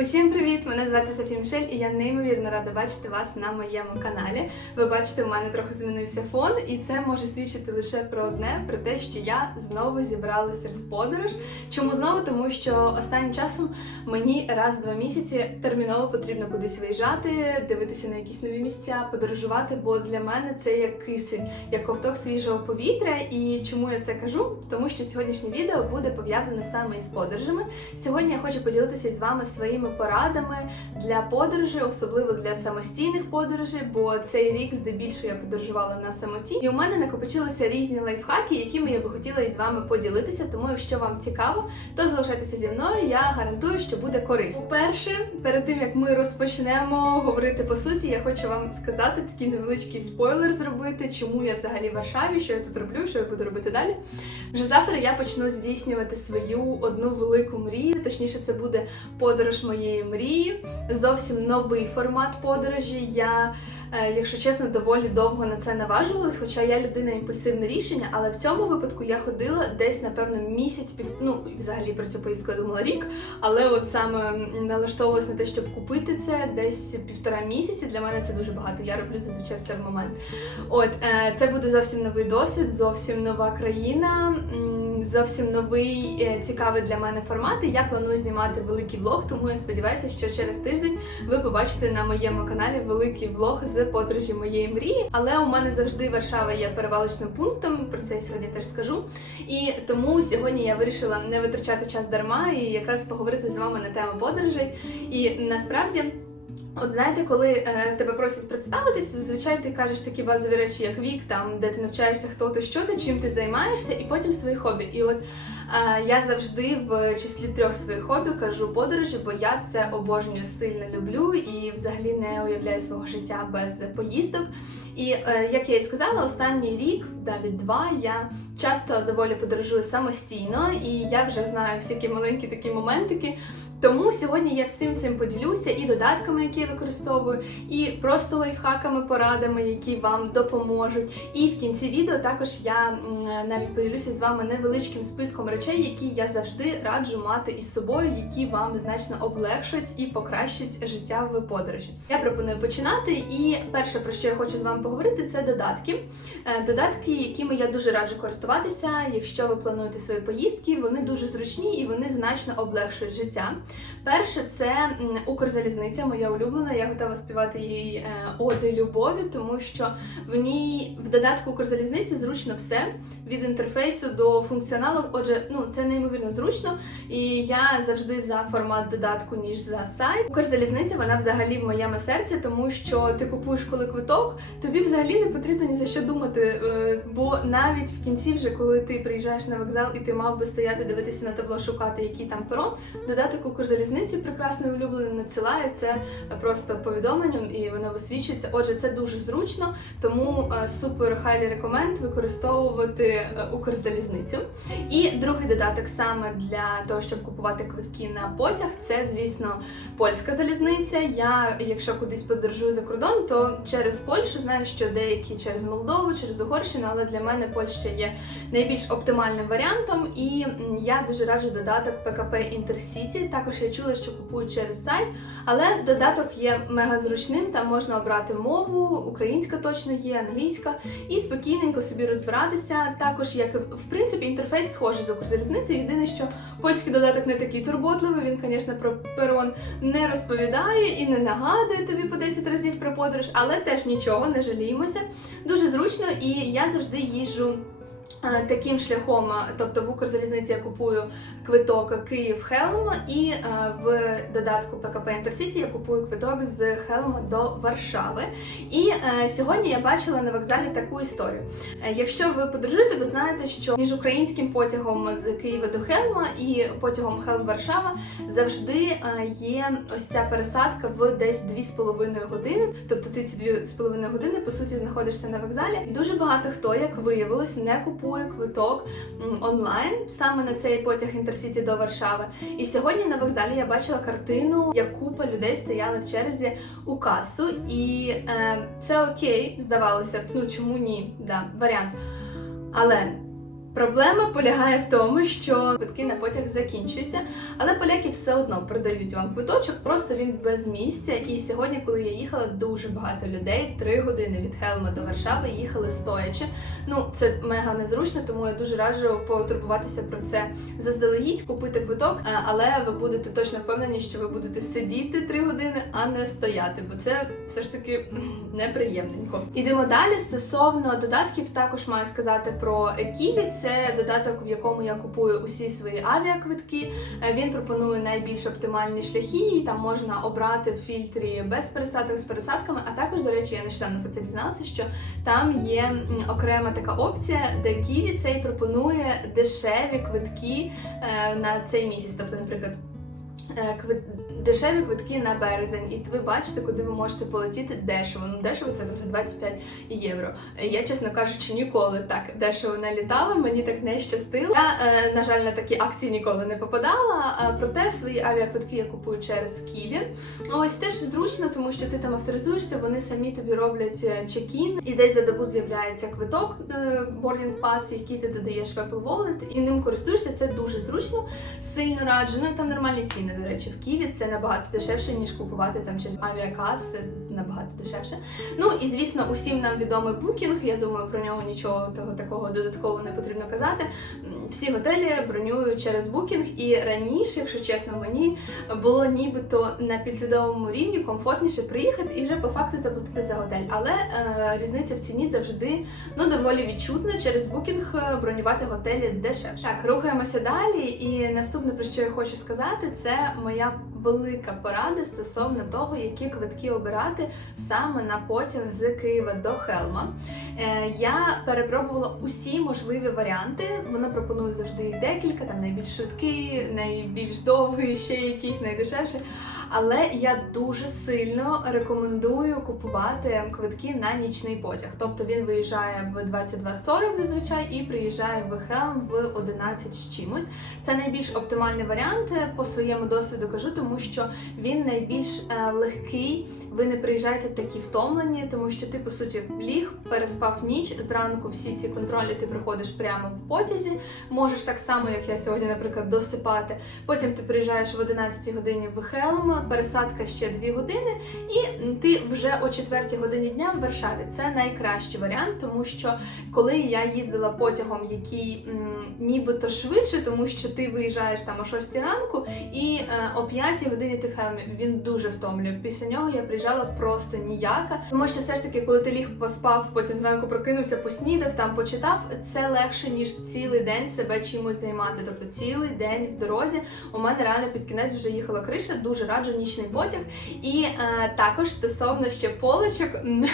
Усім привіт! Мене звати Софі Мішель, і я неймовірно рада бачити вас на моєму каналі. Ви бачите, у мене трохи змінився фон, і це може свідчити лише про одне: про те, що я знову зібралася в подорож. Чому знову? Тому що останнім часом мені раз в два місяці терміново потрібно кудись виїжджати, дивитися на якісь нові місця, подорожувати. Бо для мене це як кисень, як ковток свіжого повітря. І чому я це кажу? Тому що сьогоднішнє відео буде пов'язане саме із подорожами. Сьогодні я хочу поділитися з вами своїми порадами для подорожей, особливо для самостійних подорожей, бо цей рік здебільшого я подорожувала на самоті, і у мене накопичилися різні лайфхаки, якими я би хотіла із вами поділитися. Тому, якщо вам цікаво, то залишайтеся зі мною. Я гарантую, що буде корисно. Перше, перед тим як ми розпочнемо говорити по суті, я хочу вам сказати такий невеличкий спойлер зробити, чому я взагалі в Варшаві, що я тут роблю, що я буду робити далі. Вже завтра я почну здійснювати свою одну велику мрію. Точніше, це буде подорож моєї мрії. Зовсім новий формат подорожі. Я, е, якщо чесно, доволі довго на це наважувалась, хоча я людина імпульсивне рішення, але в цьому випадку я ходила десь, напевно, місяць пів. Ну, взагалі про цю поїздку я думала рік, але от саме налаштовувалась на те, щоб купити це десь півтора місяці. Для мене це дуже багато. Я роблю зазвичай все в момент. От е, це буде зовсім новий досвід, зовсім нова країна, зовсім новий е, цікавий для мене формат. І я планую знімати великий влог, тому я сподіваюся, що через тиждень ви побачите на моєму каналі великий влог з подорожі моєї мрії. Але у мене завжди Варшава є перевалочним пунктом. Про це я сьогодні теж скажу. І тому сьогодні я вирішила не витрачати час дарма і якраз поговорити з вами на тему подорожей. І насправді. От знаєте, коли е, тебе просять представитись, зазвичай ти кажеш такі базові речі, як вік, там де ти навчаєшся, хто ти, що ти, чим ти займаєшся, і потім свої хобі. І от е, я завжди в числі трьох своїх хобі кажу подорожі, бо я це обожнюю стильно люблю і взагалі не уявляю свого життя без поїздок. І е, як я і сказала, останній рік, навіть два, я часто доволі подорожую самостійно, і я вже знаю всякі маленькі такі моментики. Тому сьогодні я всім цим поділюся і додатками, які я використовую, і просто лайфхаками, порадами, які вам допоможуть. І в кінці відео також я навіть поділюся з вами невеличким списком речей, які я завжди раджу мати із собою, які вам значно облегшать і покращать життя в подорожі. Я пропоную починати. І перше, про що я хочу з вами поговорити, це додатки. Е, Додатки, якими я дуже раджу користуватися, якщо ви плануєте свої поїздки, вони дуже зручні і вони значно облегшують життя. Перше, це Укрзалізниця, моя улюблена. Я готова співати їй е, оди любові, тому що в ній в додатку Укрзалізниці зручно все від інтерфейсу до функціоналу. Отже, ну це неймовірно зручно, і я завжди за формат додатку ніж за сайт. Укрзалізниця вона взагалі в моєму серці, тому що ти купуєш коли квиток, тобі взагалі не потрібно ні за що думати. е, Бо навіть в кінці, вже коли ти приїжджаєш на вокзал і ти мав би стояти, дивитися на табло, шукати, який там перон, додаток Укрзалізниці прекрасно улюблений надсилає це просто повідомленням і воно висвічується. Отже, це дуже зручно, тому е, супер хайлі рекоменд використовувати е, Укрзалізницю. І другий додаток саме для того, щоб купувати квитки на потяг, це звісно польська залізниця. Я, якщо кудись подорожую за кордон, то через Польщу знаю, що деякі через Молдову, через Угорщину, але для мене Польща є найбільш оптимальним варіантом. І я дуже раджу додаток PKP Intercity. Також я чула, що купують через сайт, але додаток є мега зручним. Там можна обрати мову, українська точно є, англійська, і спокійненько собі розбиратися. Також, як в принципі, інтерфейс схожий з Укрзалізницею. Єдине, що польський додаток не такий турботливий. Він, звісно, про перон не розповідає і не нагадує тобі по 10 разів про подорож, але теж нічого, не жаліємося. Дуже зручно, і я завжди їжджу. Е, Таким шляхом, е, тобто в Укрзалізниці я купую квиток Київ-Хелм, і е, в додатку ПКП Інтерсіті я купую квиток з Хелма до Варшави. І сьогодні я бачила на вокзалі таку історію. Якщо ви подорожуєте, ви знаєте, що між українським потягом з Києва до Хелма і потягом Хелм-Варшава завжди є ось ця пересадка в десь 2,5 години. Тобто ти ці 2,5 години по суті знаходишся на вокзалі. І дуже багато хто, як виявилось, не купує квиток онлайн саме на цей потяг Інтерсіті до Варшави. І сьогодні на вокзалі я бачила картину, як купа людей стояли в черзі у касу, і е, це окей, здавалося б. Ну чому ні? Да, варіант. Але Проблема полягає в тому, що квитки на потяг закінчуються, але поляки все одно продають вам квиточок, просто він без місця. І сьогодні, коли я їхала, дуже багато людей, три години від Хелма до Варшави їхали стоячи. Ну це мега незручно, тому я дуже раджу потурбуватися про це заздалегідь, купити квиток, е, але ви будете точно впевнені, що ви будете сидіти три години, а не стояти, бо це все ж таки неприємненько. Ідемо далі. Стосовно додатків, також маю сказати про Еківі. Це додаток, в якому я купую усі свої авіаквитки. Е, Він пропонує найбільш оптимальні шляхи, і там можна обрати в фільтрі без пересадок з пересадками. А також, до речі, я нещодавно про це дізналася, що там є окрема така опція, де Ківі цей пропонує дешеві квитки е, на цей місяць. Тобто, наприклад. Е, Дешеві квитки на березень, і ви бачите, куди ви можете полетіти дешево. Ну дешево це там за 25 євро. Е, Я, чесно кажучи, ніколи так дешево не літала, мені так не щастило. Я, е, на жаль, на такі акції ніколи не попадала. Проте свої авіаквитки я купую через Ківі. Ось теж зручно, тому що ти там авторизуєшся, вони самі тобі роблять е, чек-ін, і десь за добу з'являється квиток е, boarding pass, який ти додаєш в Apple Wallet, і ним користуєшся. Це дуже зручно, сильно раджу. Ну і там нормальні ціни, до речі, в Києві це набагато дешевше, ніж купувати там через авіакас, це набагато дешевше. Ну і звісно, усім нам відомий букінг. Я думаю, про нього нічого того такого додатково не потрібно казати. Всі готелі бронюю через букінг, і раніше, якщо чесно, мені було нібито на підсвідомому рівні комфортніше приїхати і вже по факту заплатити за готель. Але е, різниця в ціні завжди ну доволі відчутна. Через букінг е, бронювати готелі дешевше. Так, рухаємося далі. І наступне про що я хочу сказати, це моя велика порада стосовно того, які квитки обирати саме на потяг з Києва до Хелма. Е, я перепробувала усі можливі варіанти. Воно пропонує завжди їх декілька, там найбільш швидкий, найбільш довгий, ще якийсь найдешевший. Але я дуже сильно рекомендую купувати квитки на нічний потяг. Тобто він виїжджає в 22.40 зазвичай і приїжджає в Хелм в 11 з чимось. Це найбільш оптимальний варіант е, по своєму досвіду кажу, тому що він найбільш е, легкий. Ви не приїжджаєте такі втомлені, тому що ти по суті ліг, переспав ніч. Зранку всі ці контролі ти приходиш прямо в потязі. Можеш так само, як я сьогодні, наприклад, досипати. Потім ти приїжджаєш в 11 годині в Хелм, пересадка ще 2 години, і ти вже о 4 годині дня в Варшаві. Це найкращий варіант, тому що коли я їздила потягом, який м, нібито швидше, тому що ти виїжджаєш там о 6 ранку, і е, о 5 годині ти в Хелмі. Він дуже втомлює. Після нього я приїжджала просто ніяка. Тому що все ж таки, коли ти ліг поспав, потім зранку прокинувся, поснідав, там почитав, це легше ніж цілий день себе чимось займати. Тобто цілий день в дорозі у мене реально під кінець вже їхала криша. Дуже раджу нічний потяг. І е, також стосовно ще полочок,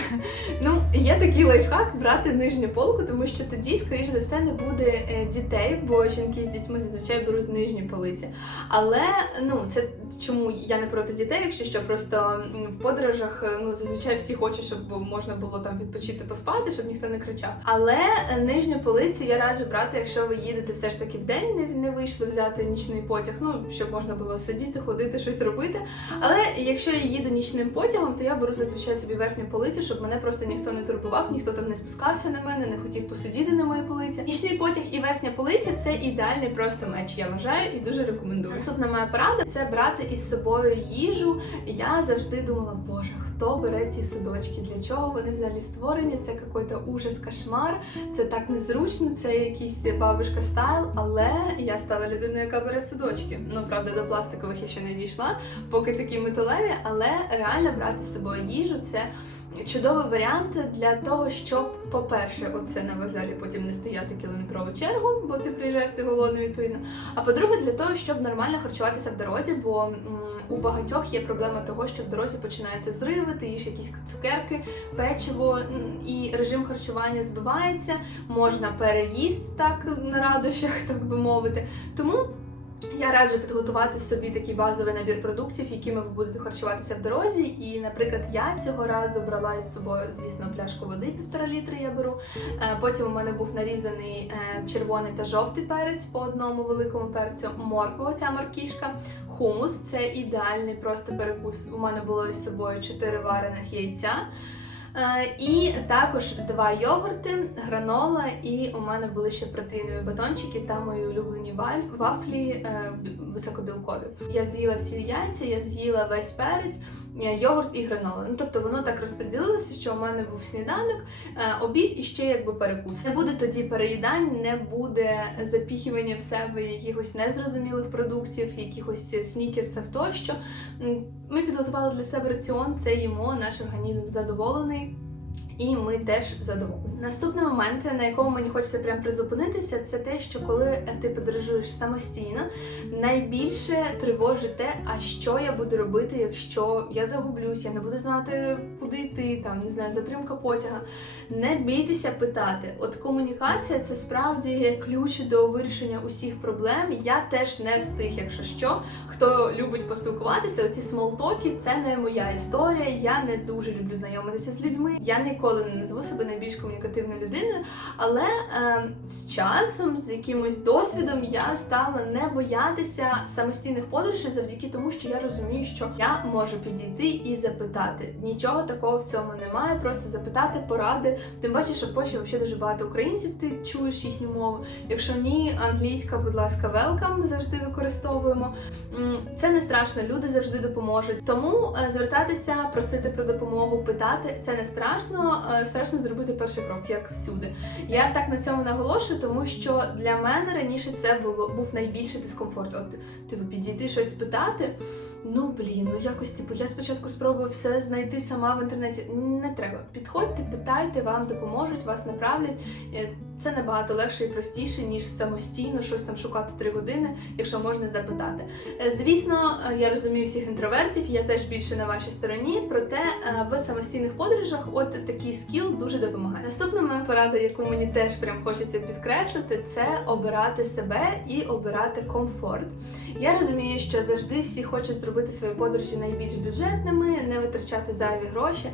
ну є такий лайфхак брати нижню полку, тому що тоді, скоріш за все, не буде е, дітей, бо жінки з дітьми зазвичай беруть нижні полиці. Але ну це чому я не проти дітей, якщо що, просто в подорожах е, ну зазвичай всі хочуть, щоб можна було там відпочити поспати, щоб ніхто не кричав. Але е, нижню полицю я раджу брати, якщо ви їдете все ж таки в день, не, не вийшли взяти нічний потяг, ну щоб можна було сидіти, ходити, щось робити. Але якщо я їду нічним потягом, то я беру зазвичай собі верхню полицю, щоб мене просто ніхто не турбував, ніхто там не спускався на мене, не хотів посидіти на моїй полиці. Нічний потяг і верхня полиця це ідеальний просто меч. Я вважаю і дуже рекомендую. Наступна моя порада це брати із собою їжу. Я завжди думала, боже, хто бере ці судочки? Для чого вони взагалі створені? Це якийсь ужас, кошмар, це так незручно, це якийсь бабушка стайл. Але я стала людиною, яка бере судочки. Ну правда, до пластикових я ще не дійшла, поки такі металеві, але реально брати з собою їжу це. Чудовий варіант для того, щоб, по-перше, оце на вокзалі потім не стояти кілометрову чергу, бо ти приїжджаєш ти голодний, відповідно. А по-друге, для того, щоб нормально харчуватися в дорозі, бо м, у багатьох є проблема того, що в дорозі починаються зриви, ти їш якісь цукерки, печиво, і режим харчування збивається, можна переїсти так на радощах, так би мовити. Тому. Я раджу підготувати собі такий базовий набір продуктів, якими ви будете харчуватися в дорозі. І, наприклад, я цього разу брала із собою, звісно, пляшку води півтора літри я беру. Е, Потім у мене був нарізаний е, червоний та жовтий перець по одному великому перцю, морква, ця моркішка, хумус це ідеальний просто перекус. У мене було із собою 4 варених яйця. Е, І також два йогурти, гранола, і у мене були ще протеїнові батончики та мої улюблені вафлі е, високобілкові. Я з'їла всі яйця, я з'їла весь перець. Е, Йогурт і гранола. Ну тобто воно так розподілилося, що у мене був сніданок, е, обід і ще якби перекус. Не буде тоді переїдань, не буде запіхування в себе якихось незрозумілих продуктів, якихось снікерсів тощо. Ми підготували для себе раціон, це їмо, наш організм задоволений. І ми теж задоволені. Наступний момент, на якому мені хочеться прям призупинитися, це те, що коли ти подорожуєш самостійно, найбільше тривожить те, а що я буду робити, якщо я загублюсь, я не буду знати, куди йти, там не знаю, затримка потяга. Не бійтеся питати. От комунікація це справді ключ до вирішення усіх проблем. Я теж не з тих, якщо що. Хто любить поспілкуватися, оці смолтоки це не моя історія. Я не дуже люблю знайомитися з людьми. Я ніколи не назву себе найбільш комунікативною людиною, але е, з часом, з якимось досвідом, я стала не боятися самостійних подорожей завдяки тому, що я розумію, що я можу підійти і запитати. Нічого такого в цьому немає. Просто запитати поради. Тим паче, що в Польщі взагалі дуже багато українців. Ти чуєш їхню мову. Якщо ні, англійська, будь ласка, welcome завжди використовуємо. Це не страшно, люди завжди допоможуть. Тому е, звертатися, просити про допомогу, питати це не страшно. Е, Страшно зробити перший крок, як всюди. Я так на цьому наголошую, тому що для мене раніше це було був найбільший дискомфорт. От типу підійти щось спитати. Ну блін, ну якось типу, я спочатку спробую все знайти сама в інтернеті. Не треба. Підходьте, питайте, вам допоможуть, вас направлять. Е, Це набагато легше і простіше, ніж самостійно щось там шукати три години, якщо можна запитати. Е, Звісно, е, я розумію всіх інтровертів, я теж більше на вашій стороні, проте в самостійних подорожах от такий скіл дуже допомагає. Наступна моя порада, яку мені теж прям хочеться підкреслити, це обирати себе і обирати комфорт. Я розумію, що завжди всі хочуть зробити свої подорожі найбільш бюджетними, не витрачати зайві гроші.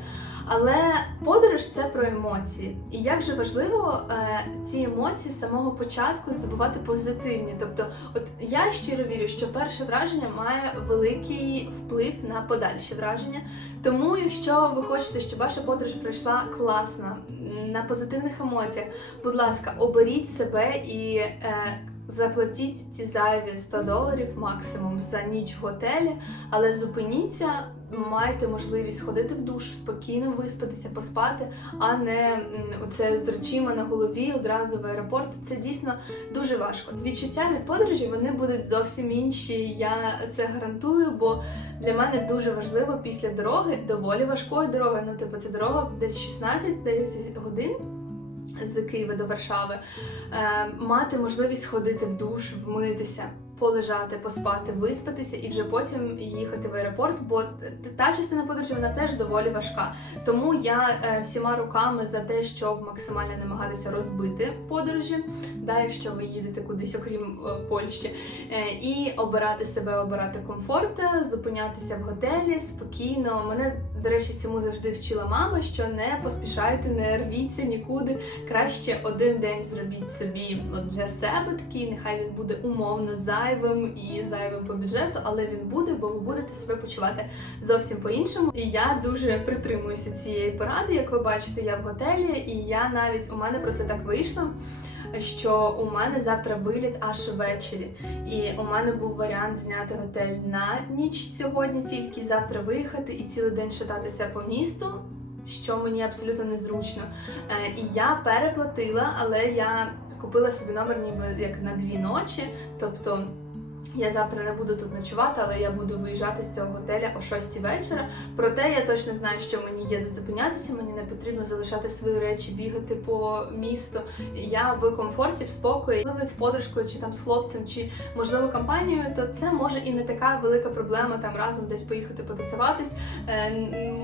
Але подорож це про емоції. І як же важливо е, ці емоції з самого початку здобувати позитивні. Тобто, от я щиро вірю, що перше враження має великий вплив на подальші враження. Тому, якщо ви хочете, щоб ваша подорож пройшла класно, на позитивних емоціях, будь ласка, оберіть себе і. Е, Заплатіть ці зайві 100 доларів максимум за ніч в готелі, але зупиніться, майте можливість ходити в душ, спокійно виспатися, поспати, а не оце з речима на голові одразу в аеропорт. Це дійсно дуже важко. Відчуття від подорожі вони будуть зовсім інші. Я це гарантую, бо для мене дуже важливо після дороги, доволі важкої дороги. Ну, типу, це дорога десь 16 здається, годин з Києва до Варшави, е, мати можливість сходити в душ, вмитися, полежати, поспати, виспатися і вже потім їхати в аеропорт, бо та частина подорожі вона теж доволі важка. Тому я е, всіма руками за те, щоб максимально намагатися розбити подорожі, да, якщо ви їдете кудись, окрім е, Польщі, е, і обирати себе, обирати комфорт, зупинятися в готелі спокійно. Мене, до речі, цьому завжди вчила мама, що не поспішайте, не рвіться нікуди. Краще один день зробіть собі для себе такий, нехай він буде умовно зайвим і зайвим по бюджету, але він буде, бо ви будете себе почувати зовсім по-іншому. І я дуже притримуюся цієї поради. Як ви бачите, я в готелі, і я навіть у мене просто так вийшло. Що у мене завтра виліт аж ввечері, і у мене був варіант зняти готель на ніч сьогодні, тільки завтра виїхати і цілий день шататися по місту, що мені абсолютно незручно. Е, І я переплатила, але я купила собі номер ніби як на дві ночі. Тобто я завтра не буду тут ночувати, але я буду виїжджати з цього готеля о 6 вечора. Проте я точно знаю, що мені є де зупинятися, мені не потрібно залишати свої речі, бігати по місту. Я в комфорті, в спокої, Можливо, з подружкою, чи там з хлопцем, чи можливо компанією, то це може і не така велика проблема там разом десь поїхати потусуватись. Е,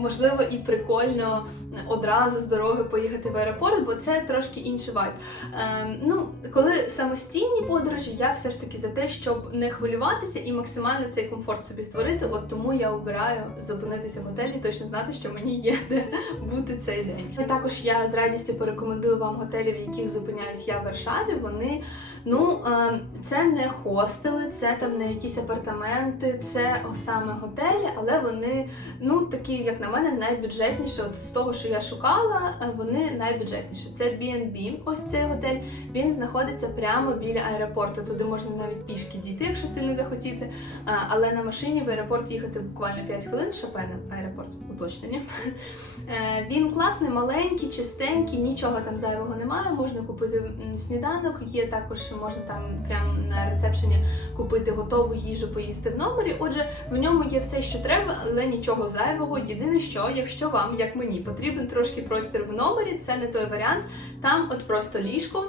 Можливо, і прикольно одразу з дороги поїхати в аеропорт, бо це трошки інший вайб. Е, Ну, коли самостійні подорожі, я все ж таки за те, щоб не не хвилюватися і максимально цей комфорт собі створити. От тому я обираю зупинитися в готелі, точно знати, що мені є де бути цей день. Також я з радістю порекомендую вам готелі, в яких зупиняюсь я в Варшаві. Вони ну е, це не хостели, це там не якісь апартаменти, це саме готелі, але вони ну такі, як на мене, найбюджетніші. От з того, що я шукала, е, вони найбюджетніші. Це B&B, ось цей готель. Він знаходиться прямо біля аеропорту. Туди можна навіть пішки дійти, якщо сильно захотіти. Але на машині в аеропорт їхати буквально 5 хвилин. Шопена аеропорт, уточнення. Е, Він класний, маленький, чистенький, нічого там зайвого немає. Можна купити сніданок. Є також можна там прямо на рецепшені купити готову їжу, поїсти в номері. Отже, в ньому є все, що треба, але нічого зайвого. Єдине, що якщо вам, як мені, потрібен трошки простір в номері, це не той варіант. Там от просто ліжко.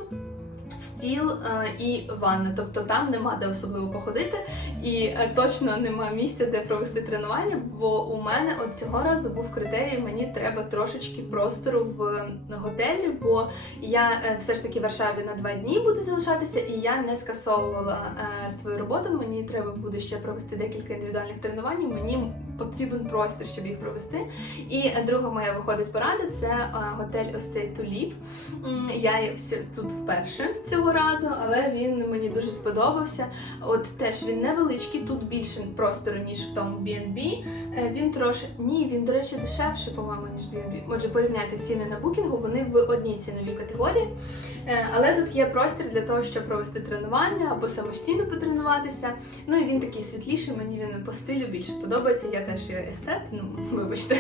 Стіл е, і ванна, тобто там нема де особливо походити, і е, точно нема місця, де провести тренування. Бо у мене от цього разу був критерій, мені треба трошечки простору в готелі, бо я е, все ж таки в Варшаві на два дні буду залишатися, і я не скасовувала свою роботу. Мені треба буде ще провести декілька індивідуальних тренувань. Мені потрібен простір, щоб їх провести. І друга моя виходить порада це готель ось цей Туліп. Я тут вперше цього разу, але він мені дуже сподобався. От теж він невеличкий, тут більше простору, ніж в тому B&B. Е, Він трошки ні, він, до речі, дешевший, по-моєму, ніж B&B. Отже, порівняйте ціни на букінгу, вони в одній ціновій категорії. Е, Але тут є простір для того, щоб провести тренування або самостійно потренуватися. Ну і він такий світліший, мені він по стилю більше подобається. Я теж є естет, ну вибачте.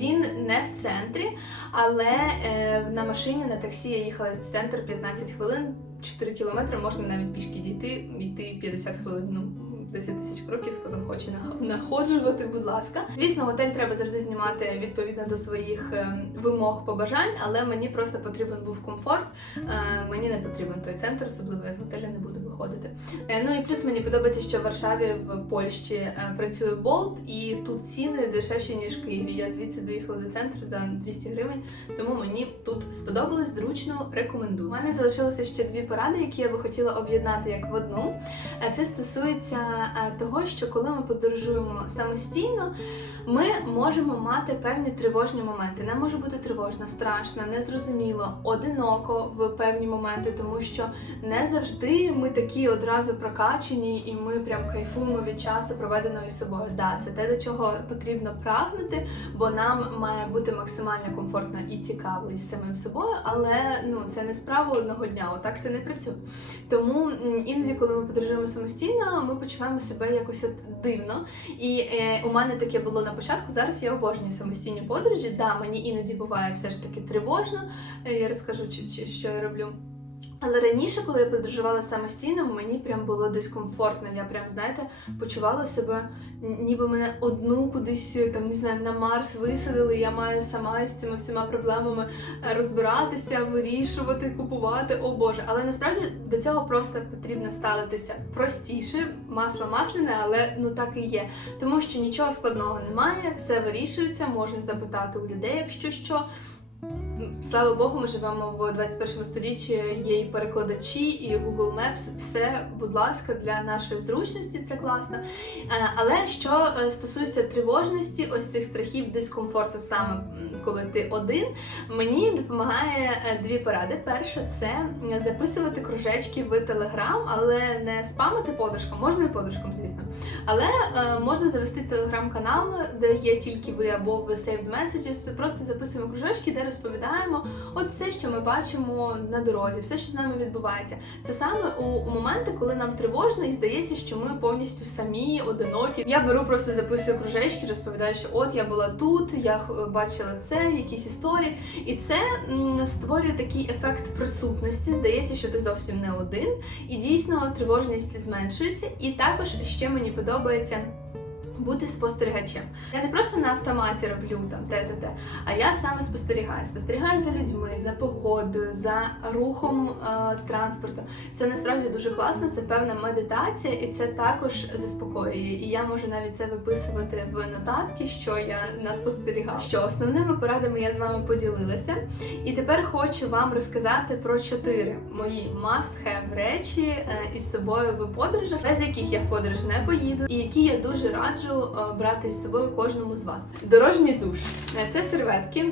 Він не в центрі, але е, на машині на таксі я їхала в центр 15 хвилин, 4 кілометри, можна навіть пішки дійти, йти 50 хвилин. Ну, 10 тисяч кроків, хто там хоче нах- находжувати, будь ласка. Звісно, готель треба завжди знімати відповідно до своїх е, вимог, побажань, але мені просто потрібен був комфорт. Е, мені не потрібен той центр, особливо я з готеля не буду виходити. Е, ну і плюс мені подобається, що в Варшаві в Польщі е, працює Болт, і тут ціни дешевші ніж в Києві. Я звідси доїхала до центру за 200 гривень, тому мені тут сподобалось, зручно рекомендую. У мене залишилося ще дві поради, які я би хотіла об'єднати як в одну. Е, Це стосується того, що коли ми подорожуємо самостійно, ми можемо мати певні тривожні моменти. Нам може бути тривожно, страшно, незрозуміло, одиноко в певні моменти, тому що не завжди ми такі одразу прокачені, і ми прям кайфуємо від часу, проведеного із собою. Да, це те, до чого потрібно прагнути, бо нам має бути максимально комфортно і цікаво із самим собою, але ну це не справа одного дня, отак це не працює. Тому іноді, коли ми подорожуємо самостійно, ми почуваємо себе якось от дивно. І е, у мене таке було на початку. Зараз я обожнюю самостійні подорожі. Да, мені іноді буває все ж таки тривожно. Е, Я розкажу, чи, чи, що я роблю. Але раніше, коли я подорожувала самостійно, мені прям було дискомфортно. Я прям, знаєте, почувала себе, ніби мене одну кудись там не знаю на Марс висадили. Я маю сама з цими всіма проблемами е, розбиратися, вирішувати, купувати. О Боже. Але насправді до цього просто потрібно ставитися простіше, масло масляне, але ну так і є. Тому що нічого складного немає, все вирішується, можна запитати у людей, якщо що. Слава Богу, ми живемо в 21 сторіччі. Є і перекладачі, і Google Maps. Все, будь ласка, для нашої зручності це класно. Е, Але що е, стосується тривожності, ось цих страхів, дискомфорту, саме коли ти один, мені допомагає е, дві поради. Перша це записувати кружечки в Telegram, але не спамити подружкам, можна і подружкам, звісно. Але можна завести телеграм-канал, де є тільки ви або в Saved Messages. Просто записуємо кружечки, де розповідаємо от все, що ми бачимо на дорозі, все, що з нами відбувається. Це саме у, у моменти, коли нам тривожно і здається, що ми повністю самі, одинокі. Я беру просто записую кружечки, розповідаю, що от я була тут, я бачила це, якісь історії. І це створює такий ефект присутності. Здається, що ти зовсім не один, і дійсно тривожність зменшується. І також ще мені подобається. Бути спостерігачем. Я не просто на автоматі роблю там те-те-те, а я саме спостерігаю. Спостерігаю за людьми, за погодою, за рухом е, транспорту. Це насправді дуже класно, це певна медитація, і це також заспокоює. І я можу навіть це виписувати в нотатки, що я наспостерігав. Що основними порадами я з вами поділилася. І тепер хочу вам розказати про чотири мої must-have речі е, із собою в подорожах, без яких я в подорож не поїду, і які я дуже раджу е, брати із собою кожному з вас. Дорожній душ Е, це серветки.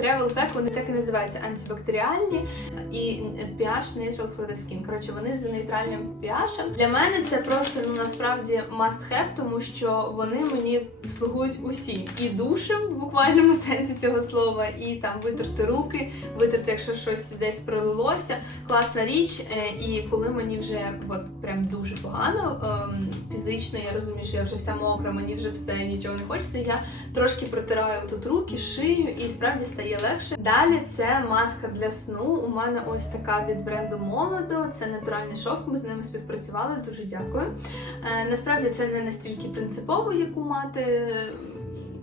Travel Pack, вони так і називаються антибактеріальні е, і pH Neutral for the Skin. Коротше, вони з нейтральним pH. Для мене це просто ну насправді must have, тому що вони мені слугують усім і душем в буквальному сенсі цього слова, і там витерти руки, витерти, якщо щось десь пролилося. Класна річ. е, І коли мені вже от прям дуже погано ем, фізично, я розумію, що я вже вся мокра, мені вже все нічого не хочеться. Я трошки протираю тут руки, шию, і справді стає легше. Далі це маска для сну. У мене ось така від бренду Молодо. Це натуральний шовк. Ми з ними співпрацювали. Дуже дякую. Е, насправді це не настільки принципово, яку мати.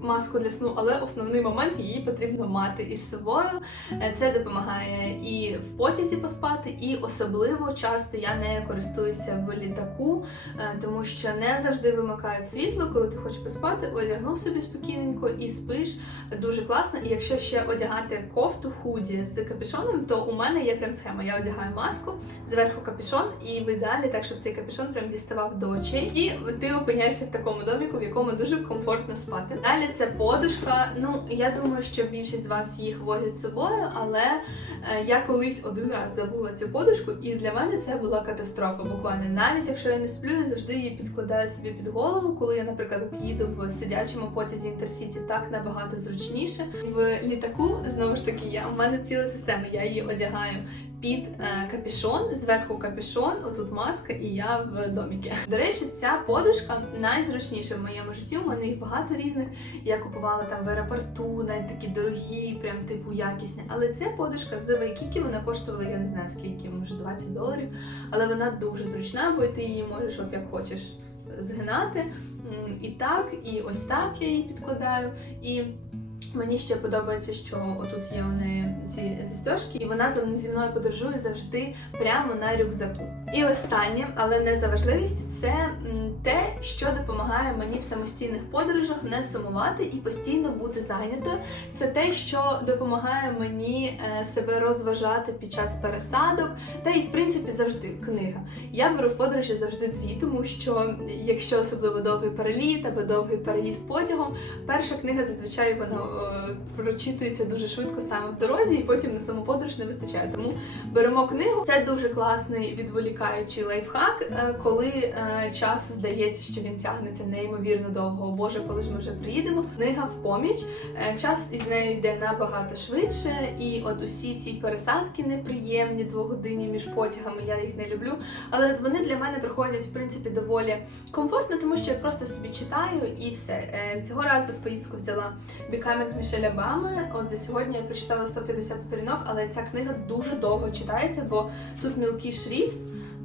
Маску для сну, але основний момент її потрібно мати із собою. Е, Це допомагає і в потязі поспати, і особливо часто я не користуюся в літаку, е, тому що не завжди вимикають світло, коли ти хочеш поспати, одягнув собі спокійненько і спиш дуже класно. І якщо ще одягати кофту худі з капюшоном, то у мене є прям схема. Я одягаю маску, зверху капюшон, і в ідеалі так, щоб цей капюшон прям діставав до очей. І ти опиняєшся в такому доміку, в якому дуже комфортно спати. Далі це подушка. Ну я думаю, що більшість з вас їх возять з собою, але е, я колись один раз забула цю подушку, і для мене це була катастрофа. Буквально навіть якщо я не сплю, я завжди її підкладаю собі під голову. Коли я, наприклад, їду в сидячому потязі інтерсіті, так набагато зручніше. В літаку знову ж таки я у мене ціла система. Я її одягаю під е, капюшон, зверху капюшон, отут маска, і я в доміки. До речі, ця подушка найзручніша в моєму житті. У мене їх багато різних. Я купувала там в аеропорту, навіть такі дорогі, прям типу якісні. Але ця подушка з Вайкікі, вона коштувала, я не знаю скільки, може 20 доларів. Але вона дуже зручна, бо ти її можеш, от як хочеш, згинати. І так, і ось так я її підкладаю. І Мені ще подобається, що отут є у неї ці застежки, і вона зі мною подорожує завжди прямо на рюкзаку. І останнє, але не за важливість, це те, що допомагає мені в самостійних подорожах не сумувати і постійно бути зайнятою. Це те, що допомагає мені е, себе розважати під час пересадок, та і в принципі завжди книга. Я беру в подорожі завжди дві, тому що якщо особливо довгий переліт або довгий переїзд потягом, перша книга зазвичай вона е, прочитується дуже швидко саме в дорозі, і потім на саму подорож не вистачає. Тому беремо книгу. Це дуже класний відволікаючий лайфхак, е, коли е, час здається, що він тягнеться неймовірно довго. О Боже, коли ж ми вже приїдемо. Книга в поміч. Е, Час із нею йде набагато швидше, і от усі ці пересадки неприємні, двогодинні між потягами. Я їх не люблю. Але вони для мене проходять в принципі доволі комфортно, тому що я просто собі читаю і все. Е, Цього разу в поїздку взяла Becoming Мішель Обами. От за сьогодні я прочитала 150 сторінок, але ця книга дуже довго читається, бо тут мілкий шрифт.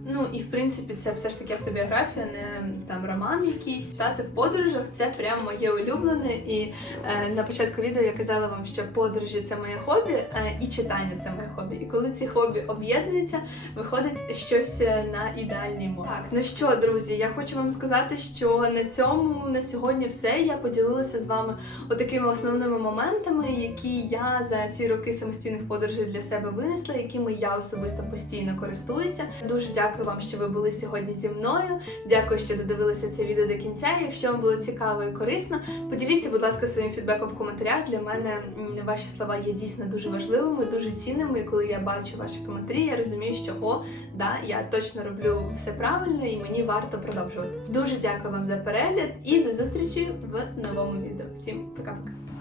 Ну і в принципі це все ж таки автобіографія, не там роман якийсь. Стати в подорожах це прям моє улюблене. І е, на початку відео я казала вам, що подорожі це моє хобі, е, і читання це моє хобі. І коли ці хобі об'єднуються, виходить щось е, на ідеальній мові. Так, ну що, друзі, я хочу вам сказати, що на цьому на сьогодні все. Я поділилася з вами отакими основними моментами, які я за ці роки самостійних подорожей для себе винесла, якими я особисто постійно користуюся. Дуже дякую вам, що ви були сьогодні зі мною. Дякую, що додивилися це відео до кінця. Якщо вам було цікаво і корисно, поділіться, будь ласка, своїм фідбеком в коментарях. Для мене ваші слова є дійсно дуже важливими, дуже цінними. І коли я бачу ваші коментарі, я розумію, що о, да, я точно роблю все правильно і мені варто продовжувати. Дуже дякую вам за перегляд і до зустрічі в новому відео. Всім пока-пока.